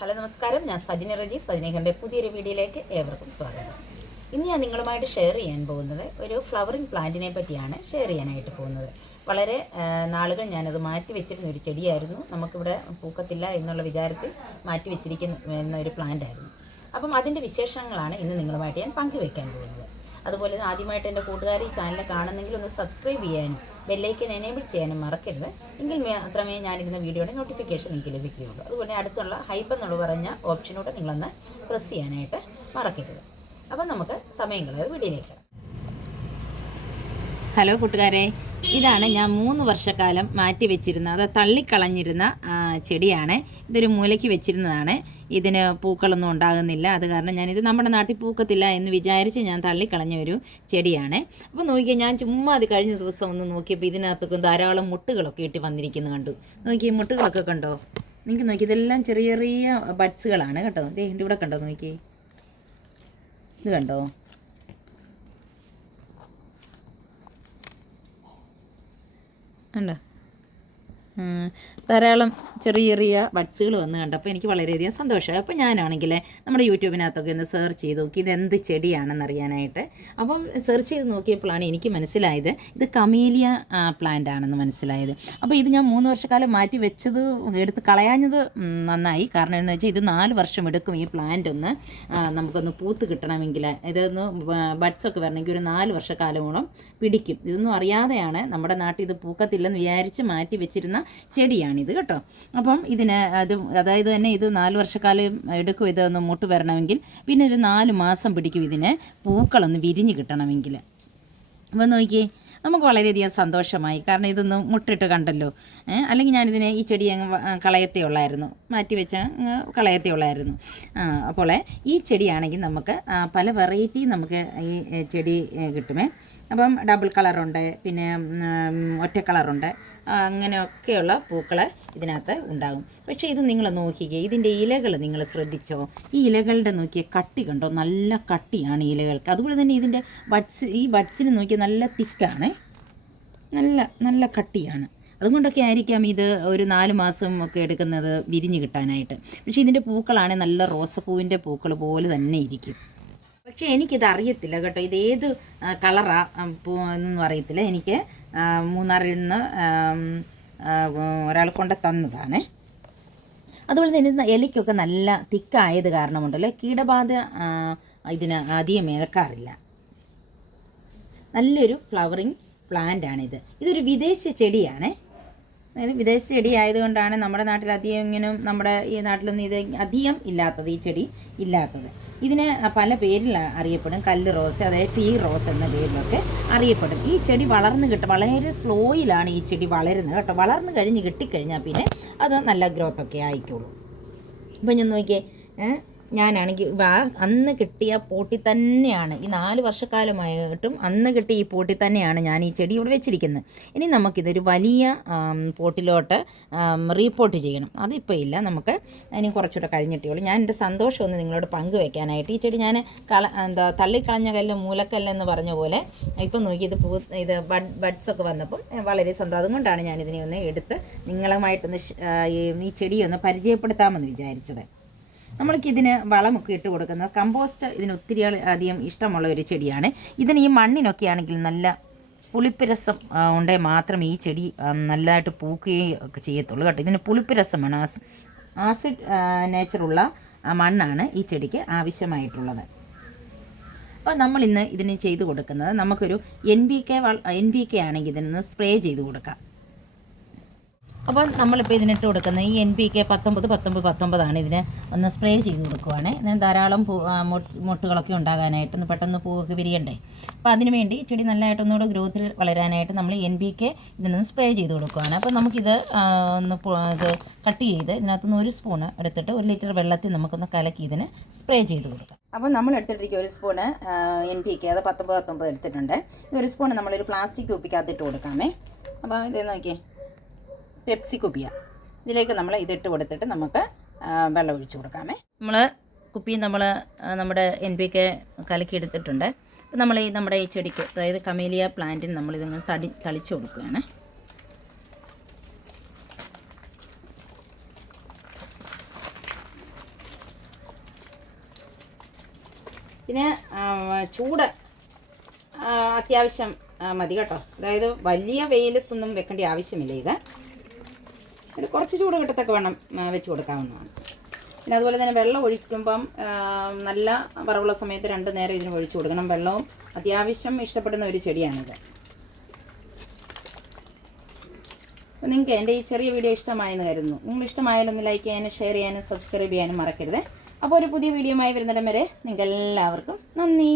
Hello നമസ്കാരം. ഞാൻ സജിനി റജി. സജിനികളുടെ പുതിയൊരു വീഡിയോയിലേക്ക് ഏവർക്കും സ്വാഗതം. ഇന്ന് ഞാൻ നിങ്ങളുമായിട്ട് ഷെയർ ചെയ്യാൻ പോകുന്നത് ഒരു ഫ്ലവറിംഗ് പ്ലാന്റിനെ പറ്റിയാണ് ഷെയർ ചെയ്യാനായിട്ട് പോകുന്നത്. വളരെ നാളുകൾ ഞാനത് മാറ്റി വെച്ചിരുന്ന ഒരു ചെടിയായിരുന്നു. നമുക്കിവിടെ പൂക്കത്തില്ല എന്നുള്ള വിചാരത്തിൽ മാറ്റി വെച്ചിരിക്കുന്ന ഒരു പ്ലാന്റ് ആയിരുന്നു അപ്പം അതിന്റെ വിശേഷങ്ങളാണ് ഇന്ന് നിങ്ങളുമായിട്ട് ഞാൻ പങ്കുവെക്കാൻ പോകുന്നത്. അതുപോലെ ആദ്യമായിട്ട് എന്റെ കൂട്ടുകാർ ഈ ചാനൽ കാണുന്നെങ്കിൽ ഒന്ന് സബ്സ്ക്രൈബ് ചെയ്യാനും ബെല്ലൈക്കൻ എനേബിൾ ചെയ്യാനും മറക്കരുത്. എങ്കിൽ മാത്രമേ ഞാനിരുന്ന വീഡിയോയുടെ നോട്ടിഫിക്കേഷൻ എനിക്ക് ലഭിക്കുകയുള്ളൂ. അതുപോലെ അടുത്തുള്ള ഹൈപ്പ് എന്നുള്ള പറഞ്ഞ ഓപ്ഷനോട് നിങ്ങളൊന്ന് പ്രസ് ചെയ്യാനായിട്ട് മറക്കരുത്. അപ്പം നമുക്ക് സമയം കളയാതെ വീഡിയോയിലേക്ക് ഹലോ കൂട്ടുകാരെ ഇതാണ് ഞാൻ മൂന്ന് വർഷക്കാലം മാറ്റി വെച്ചിരുന്ന അത് തള്ളിക്കളഞ്ഞിരുന്ന ചെടിയാണ്. ഇതൊരു മൂലയ്ക്ക് വെച്ചിരുന്നതാണ്. ഇതിന് പൂക്കളൊന്നും ഉണ്ടാകുന്നില്ല. അത് കാരണം ഞാനിത് നമ്മുടെ നാട്ടിൽ പൂക്കത്തില്ല എന്ന് വിചാരിച്ച് ഞാൻ തള്ളിക്കളഞ്ഞ ഒരു ചെടിയാണ്. അപ്പോൾ നോക്കിയാൽ ഞാൻ ചുമ്മാ അത് കഴിഞ്ഞ ദിവസം ഒന്ന് നോക്കിയപ്പോൾ ഇതിനകത്തൊക്കെ ധാരാളം മുട്ടുകളൊക്കെ ഇട്ട് വന്നിരിക്കുന്നു കണ്ടു. നോക്കിയേ മുട്ടുകളൊക്കെ കണ്ടോ? നിങ്ങൾക്ക് നോക്കി ഇതെല്ലാം ചെറിയ ചെറിയ ബഡ്സുകളാണ് കേട്ടോ. ദേ ഇവിടെ കണ്ടോ നോക്കി ഇത് കണ്ടോ? കണ്ടോ. ധാരാളം ചെറിയ ചെറിയ ബഡ്സുകൾ വന്ന് കണ്ടപ്പോൾ എനിക്ക് വളരെയധികം സന്തോഷമായി അപ്പോൾ ഞാനാണെങ്കിൽ നമ്മുടെ യൂട്യൂബിനകത്തൊക്കെ ഒന്ന് സെർച്ച് ചെയ്ത് നോക്കി ഇത് എന്ത് ചെടിയാണെന്ന് അറിയാനായിട്ട്. അപ്പം സെർച്ച് ചെയ്ത് നോക്കിയപ്പോഴാണ് എനിക്ക് മനസ്സിലായത് ഇത് കമീലിയ പ്ലാന്റ് ആണെന്ന് മനസ്സിലായത്. അപ്പോൾ ഇത് ഞാൻ മൂന്ന് വർഷക്കാലം മാറ്റി വെച്ചത് എടുത്ത് കളയാഞ്ഞത് നന്നായി. കാരണം എന്ന് വെച്ചാൽ ഇത് നാല് വർഷം എടുക്കും ഈ പ്ലാന്റ് ഒന്ന്. നമുക്കൊന്ന് പൂത്ത് കിട്ടണമെങ്കിൽ. ഇതൊന്ന് ബഡ്സൊക്കെ വരണമെങ്കിൽ ഒരു നാല് വർഷക്കാലമോളം പിടിക്കും. ഇതൊന്നും അറിയാതെയാണ് നമ്മുടെ നാട്ടിൽ ഇത് പൂക്കത്തില്ലെന്ന് വിചാരിച്ച് മാറ്റി വെച്ചിരുന്ന ചെടിയാണിത് കേട്ടോ. അപ്പം ഇതിന് അത് അതായത് തന്നെ ഇത് നാല് വർഷക്കാലം എടുക്കും ഇതൊന്ന് മുട്ട് വരണമെങ്കിൽ. പിന്നെ ഒരു നാല് മാസം പിടിക്കും ഇതിന് പൂക്കളൊന്ന് വിരിഞ്ഞ് കിട്ടണമെങ്കിൽ. അപ്പം നോക്കിയേ നമുക്ക് വളരെയധികം സന്തോഷമായി. കാരണം ഇതൊന്ന് മുട്ടിട്ട് കണ്ടല്ലോ. അല്ലെങ്കിൽ ഞാനിതിനെ ഈ ചെടി അങ്ങ് കളയത്തേ ഉള്ളായിരുന്നു. മാറ്റി വെച്ച കളയത്തേ ഉള്ളായിരുന്നു. അപ്പോൾ ഈ ചെടിയാണെങ്കിൽ നമുക്ക് പല വെറൈറ്റി നമുക്ക് ഈ ചെടി കിട്ടുമേ അപ്പം ഡബിൾ കളറുണ്ട് പിന്നെ ഒറ്റ കളറുണ്ട്. അങ്ങനെയൊക്കെയുള്ള പൂക്കൾ ഇതിനകത്ത് ഉണ്ടാകും. പക്ഷേ ഇത് നിങ്ങൾ നോക്കിക്കുക ഇതിന്റെ ഇലകൾ നിങ്ങൾ ശ്രദ്ധിച്ചോ? ഈ ഇലകളുടെ നോക്കിയ കട്ടി കണ്ടോ? നല്ല കട്ടിയാണ് ഇലകൾക്ക്. അതുപോലെ തന്നെ ഇതിന്റെ ബഡ്സ് ഈ ബഡ്സിന് നോക്കിയ നല്ല തിക്കാണ്. നല്ല നല്ല കട്ടിയാണ്. അതുകൊണ്ടൊക്കെ ആയിരിക്കാം ഇത് ഒരു നാല് മാസം ഒക്കെ എടുക്കുന്നത് വിരിഞ്ഞ് കിട്ടാനായിട്ട്. പക്ഷേ ഇതിന്റെ പൂക്കളാണെങ്കിൽ നല്ല റോസപ്പൂവിന്റെ പൂക്കൾ പോലെ തന്നെ ഇരിക്കും. പക്ഷേ എനിക്കിത് അറിയത്തില്ല കേട്ടോ ഇത് ഏത് കളറാണ് കളറാ പൂ എന്നൊന്നും അറിയത്തില്ല. എനിക്ക് മൂന്നാറിൽ നിന്ന് ഒരാൾ കൊണ്ട് തന്നതാണ്. അതുപോലെ തന്നെ എലിക്കൊക്കെ നല്ല തിക്കായത് കാരണമുണ്ടല്ലോ? കീടബാധ ഇതിന് അധികം ഏൽക്കാറില്ല. നല്ലൊരു ഫ്ലവറിങ് പ്ലാന്റ് ആണിത് ഇതൊരു വിദേശ ചെടിയാണ്. അതായത് വിദേശ ചെടി ആയതുകൊണ്ടാണ് നമ്മുടെ നാട്ടിൽ അധികം ഇങ്ങനെ നമ്മുടെ ഈ നാട്ടിലൊന്നും ഇത് അധികം ഇല്ലാത്തത് ഈ ചെടി ഇല്ലാത്തത്. ഇതിന് പല പേരിൽ അറിയപ്പെടും. കല്ല് റോസ് അതായത് ടീ റോസ് എന്ന പേരിലൊക്കെ അറിയപ്പെടും. ഈ ചെടി വളർന്ന് കിട്ടും വളരെ സ്ലോയിലാണ് ഈ ചെടി വളരുന്നത് കേട്ടോ. വളർന്നു കഴിഞ്ഞ് കിട്ടിക്കഴിഞ്ഞാൽ പിന്നെ അത് നല്ല ഗ്രോത്തൊക്കെ ആയിക്കോളും. ഇപ്പം ഞാൻ നോക്കിയേ ഞാനാണെങ്കിൽ അന്ന് കിട്ടിയ പോട്ടി തന്നെയാണ്. ഈ നാല് വർഷക്കാലമായിട്ടും അന്ന് കിട്ടിയ ഈ പോട്ടി തന്നെയാണ് ഞാൻ ഈ ചെടി ഇവിടെ വെച്ചിരിക്കുന്നത്. ഇനി നമുക്കിതൊരു വലിയ പോട്ടിലോട്ട് ആം, റീപോർട്ട് ചെയ്യണം. അതിപ്പോൾ ഇല്ല നമുക്ക് അതിന് കുറച്ചുകൂടെ കഴിഞ്ഞിട്ടേ ഉള്ളൂ ഞാൻ എന്റെ സന്തോഷം ഒന്ന് നിങ്ങളോട് പങ്കുവെക്കാനായിട്ട് ഈ ചെടി ഞാൻ കള എന്താ തള്ളിക്കളഞ്ഞ കല്ല് മൂലക്കല്ലെന്ന് പറഞ്ഞ പോലെ ഇപ്പം നോക്കി ഇത് പൂ ഇത് ബഡ് ബഡ്സൊക്കെ വന്നപ്പം വളരെ സന്തോഷം അതുകൊണ്ടാണ് ഞാനിതിനെ ഒന്ന് എടുത്ത് നിങ്ങളുമായിട്ടൊന്ന് ഈ ചെടിയൊന്ന് പരിചയപ്പെടുത്താമെന്ന് വിചാരിച്ചത്. നമ്മൾക്ക് ഇതിന് വളമൊക്കെ ഇട്ട് കൊടുക്കുന്നത് കമ്പോസ്റ്റ് ഇതിന് ഒത്തിരി അധികം ഇഷ്ടമുള്ള ഒരു ചെടിയാണ്. ഇതിന് ഈ മണ്ണിനൊക്കെ ആണെങ്കിൽ നല്ല പുളിപ്പിരസം ഉണ്ടെങ്കിൽ മാത്രമേ ഈ ചെടി നല്ലതായിട്ട് പൂക്കുകയും ഒക്കെ ചെയ്യത്തുള്ളൂ കേട്ടോ. ഇതിന് പുളിപ്പിരസമാണ്. ആസ് ആസിഡ് നേച്ചറുള്ള മണ്ണാണ് ഈ ചെടിക്ക് ആവശ്യമായിട്ടുള്ളത്. അപ്പോൾ നമ്മൾ ഇന്ന് ഇതിന് ചെയ്ത് കൊടുക്കുന്നത് നമുക്കൊരു N P K N P K ആണെങ്കിൽ ഇതിനൊന്ന് സ്പ്രേ ചെയ്ത് കൊടുക്കാം. അപ്പോൾ നമ്മളിപ്പോൾ ഇതിനിട്ട് കൊടുക്കുന്നത് ഈ എൻ പി കെ പത്തൊമ്പത് പത്തൊമ്പത് പത്തൊമ്പതാണ്. ഇതിന് ഒന്ന് സ്പ്രേ ചെയ്ത് കൊടുക്കുവാണേ. ഇതിന് ധാരാളം മൊട്ടുകളൊക്കെ ഉണ്ടാകാനായിട്ട് ഒന്ന് പെട്ടെന്ന് പൂവൊക്കെ വിരിയണ്ടേ. അപ്പോൾ അതിന് വേണ്ടി ചെടി നല്ലതായിട്ട് ഒന്നുകൂടെ ഗ്രോത്തിൽ വളരാനായിട്ട് നമ്മൾ എൻ പി കെ ഇതിനൊന്ന് സ്പ്രേ ചെയ്ത് കൊടുക്കുവാണ്. അപ്പോൾ നമുക്കിത് ഒന്ന് ഇത് കട്ട് ചെയ്ത് ഇതിനകത്തുനിന്ന് ഒരു സ്പൂൺ എടുത്തിട്ട് ഒരു ലിറ്റർ വെള്ളത്തിൽ നമുക്കൊന്ന് കലക്കി ഇതിന് സ്പ്രേ ചെയ്ത് കൊടുക്കാം. അപ്പോൾ നമ്മൾ എടുത്തിട്ടിരിക്കുക ഒരു സ്പൂൺ എൻ പി കെ അത് പത്തൊമ്പത് പത്തൊമ്പത് എടുത്തിട്ടുണ്ട്. ഒരു സ്പൂണ് നമ്മളൊരു പ്ലാസ്റ്റിക് കുപ്പിക്കകത്തിട്ട് കൊടുക്കാമേ. അപ്പോൾ ഇത് നോക്കിയേ. പെപ്സി കുപ്പിയ ഇതിലേക്ക് നമ്മൾ ഇതിട്ട് കൊടുത്തിട്ട് നമുക്ക് വെള്ളം ഒഴിച്ചു കൊടുക്കാമേ. നമ്മൾ കുപ്പി നമ്മൾ നമ്മുടെ എൻ പി കെ കലക്കിയെടുത്തിട്ടുണ്ട് അപ്പം നമ്മൾ ഈ നമ്മുടെ ഈ ചെടിക്ക് അതായത് കമേലിയ പ്ലാന്റിന് നമ്മൾ ഇതിങ്ങനെ തടി തളിച്ചു കൊടുക്കുകയാണ്. പിന്നെ ചൂട് അത്യാവശ്യം മതി കേട്ടോ. അതായത് വലിയ വെയിലത്തൊന്നും വെക്കേണ്ട ആവശ്യമില്ല ഇത്. ഒരു കുറച്ച് ചൂട് കിട്ടത്തൊക്കെ വേണം വെച്ച് കൊടുക്കാവുന്നതാണ്. പിന്നെ അതുപോലെ തന്നെ വെള്ളം ഒഴിക്കുമ്പം നല്ല വറവുള്ള സമയത്ത് രണ്ട് നേരം ഇതിന് ഒഴിച്ചു കൊടുക്കണം. വെള്ളവും അത്യാവശ്യം ഇഷ്ടപ്പെടുന്ന ഒരു ചെടിയാണിത്. നിങ്ങൾക്ക് എന്റെ ഈ ചെറിയ വീഡിയോ ഇഷ്ടമായെന്ന് കരുതുന്നു. നിങ്ങൾ ഇഷ്ടമായാലൊന്ന് ലൈക്ക് ചെയ്യാനും ഷെയർ ചെയ്യാനും സബ്സ്ക്രൈബ് ചെയ്യാനും മറക്കരുത്. അപ്പോൾ ഒരു പുതിയ വീഡിയോയുമായി വരുന്നിടം വരെ നിങ്ങൾക്ക് എല്ലാവർക്കും നന്ദി.